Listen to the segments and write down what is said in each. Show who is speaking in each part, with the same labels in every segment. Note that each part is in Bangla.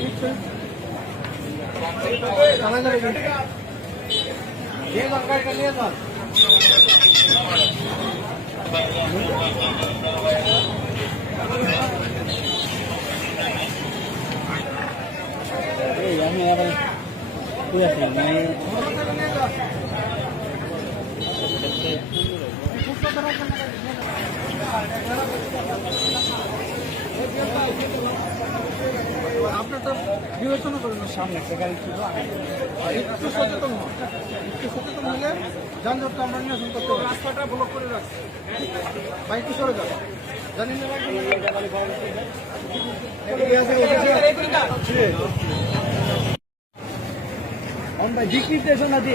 Speaker 1: Gracias. যাবে কিন্তু। নিয়ে যান গাড়িটা নিয়ে যান
Speaker 2: এই আমি আবার তুই আছি
Speaker 1: আপনার তো বিবেচনা করুন সামনে একটা গাড়ি ছিল একটু সচেতন হন। একটু সচেতন হলে যানজটটা আমরা নিয়ন্ত্রণ করতে পারি। রাস্তাটা ব্লক করে রাখছি। একটু সরে যান জানি না
Speaker 2: স্টেশন আছে।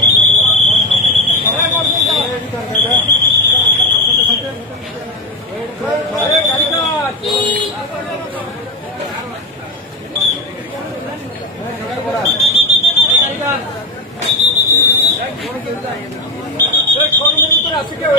Speaker 2: আছে
Speaker 1: কেউ